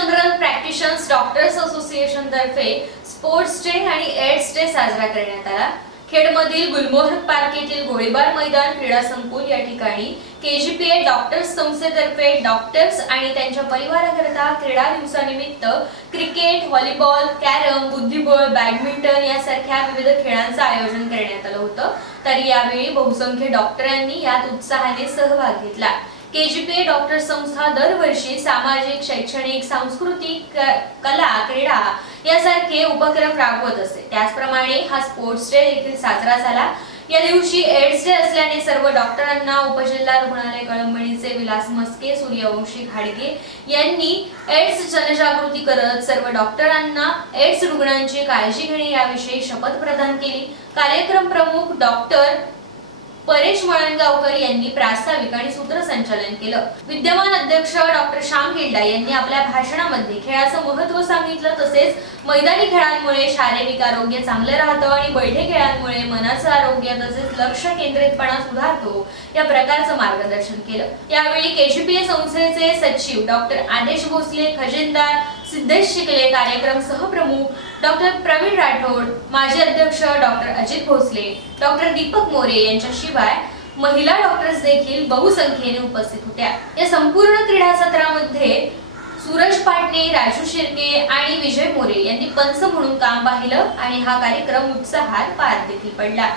General practitioners doctors association तर्फे sports day आणि AIDS day साजरा करण्यात आला. खेडमधील गुलमोहर पार्क येथील गोळीबार मैदान क्रीडा संकुल या ठिकाणी केजीपीए डॉक्टर्स संस्थेतर्फे डॉक्टर्स आणि त्यांच्या परिवाराकरता क्रीडा दिवसानिमित्त क्रिकेट व्हॉलीबॉल कॅरम बुद्धिबळ बॅडमिंटन यासारख्या विविध खेळांचं आयोजन करण्यात आलं होतं. तर यावेळी बहुसंख्य डॉक्टरांनी यात उत्साहाने सहभाग घेतला. केजीपीए डॉक्टर संस्था दरवर्षी सामाजिक शैक्षणिक सांस्कृतिक कला क्रीडा यासारखे उपक्रम राबवत असते. त्याचप्रमाणे हा स्पोर्ट्स डे देखील साजरा झाला. या दिवशी एड्स डे असल्याने सर्व डॉक्टरांना उपजिल्हा रुग्णालय कळंबणीचे विलास मस्के सूर्यवंशी घाडगे यांनी एड्स जनजागृती करत सर्व डॉक्टरांना एड्स रुग्णांची काळजी घेणे याविषयी शपथ प्रदान केली. कार्यक्रम प्रमुख डॉक्टर परेश वळणगावकर यांनी प्रास्ताविक आणि सूत्रसंचालन केलं. विद्यमान अध्यक्ष डॉक्टर श्याम गेल्डा यांनी आपल्या भाषणामध्ये खेळाचं महत्त्व सांगितलं. तसेच मैदानी खेळांमुळे शारीरिक आरोग्य चांगलं राहतं आणि बैठे खेळांमुळे मनाचं आरोग्य तसेच लक्ष केंद्रितपणा सुधारतो या प्रकारचं मार्गदर्शन केलं. यावेळी केजीपीए संस्थेचे सचिव डॉक्टर आदेश भोसले खजिनदार सिद्धेश शिकले कार्यक्रम सहप्रमुख डॉक्टर प्रवीण राठोड माजी अध्यक्ष डॉक्टर अजित भोसले डॉक्टर दीपक मोरे यांच्याशिवाय महिला डॉक्टर्स देखील बहुसंख्येने उपस्थित होत्या. या संपूर्ण क्रीडा सत्रामध्ये सूरज पाटणे राजू शिर्के आणि विजय मोरे यांनी पंच म्हणून काम पाहिलं आणि हा कार्यक्रम उत्साहात पार देखील पडला.